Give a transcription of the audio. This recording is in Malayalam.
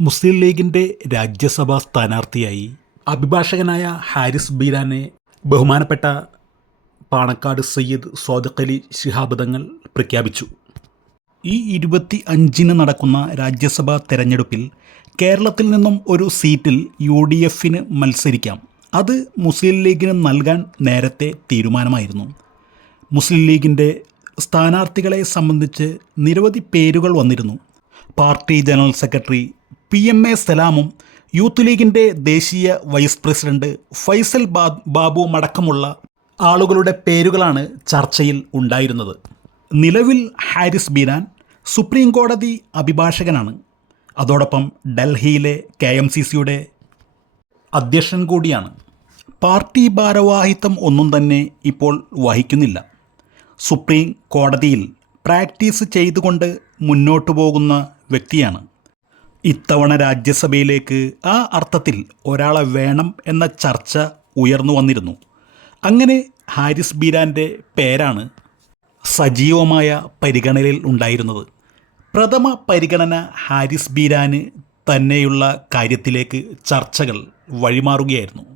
മുസ്ലിം ലീഗിന്റെ രാജ്യസഭാ സ്ഥാനാർത്ഥിയായി അഭിഭാഷകനായ ഹാരിസ് ബീരാനെ ബഹുമാനപ്പെട്ട പാണക്കാട് സയ്യിദ് സ്വാദഖലി ശിഹാബ് തങ്ങൾ പ്രഖ്യാപിച്ചു. ഈ ഇരുപത്തി അഞ്ചിന് നടക്കുന്ന രാജ്യസഭാ തെരഞ്ഞെടുപ്പിൽ കേരളത്തിൽ നിന്നും ഒരു സീറ്റിൽ യു ഡി എഫിന് മത്സരിക്കാം. അത് മുസ്ലിം ലീഗിന് നൽകാൻ നേരത്തെ തീരുമാനമായിരുന്നു. മുസ്ലിം ലീഗിന്റെ സ്ഥാനാർത്ഥികളെ സംബന്ധിച്ച് നിരവധി പേരുകൾ വന്നിരുന്നു. Party general secretary P M A സലാമും youth ലീഗിന്റെ ദേശീയ വൈസ് പ്രസിഡന്റ് ഫൈസൽ ബാബുവും അടക്കമുള്ള ആളുകളുടെ പേരുകളാണ് ചർച്ചയിൽ ഉണ്ടായിരുന്നത്. നിലവിൽ ഹാരിസ് ബീരാൻ സുപ്രീം കോടതി അഭിഭാഷകനാണ്. അതോടൊപ്പം ഡൽഹിയിലെ കെ എം സി സിയുടെ അധ്യക്ഷൻ കൂടിയാണ്. പാർട്ടി ഭാരവാഹിത്വം ഒന്നും തന്നെ ഇപ്പോൾ വഹിക്കുന്നില്ല. സുപ്രീം കോടതിയിൽ പ്രാക്ടീസ് ചെയ്തുകൊണ്ട് മുന്നോട്ടു പോകുന്ന വ്യക്തിയാണ് ഇത്തവണ രാജ്യസഭയിലേക്ക് ആ അർത്ഥത്തിൽ ഒരാളെ വേണം എന്ന ചർച്ച ഉയർന്നു വന്നിരുന്നു. അങ്ങനെ ഹാരിസ് ബീരാന്റെ പേരാണ് സജീവമായ പരിഗണനയിൽ ഉണ്ടായിരുന്നത്. പ്രഥമ പരിഗണന ഹാരിസ് ബീരാന് തന്നെയുള്ള കാര്യത്തിലേക്ക് ചർച്ചകൾ വഴിമാറുകയായിരുന്നു.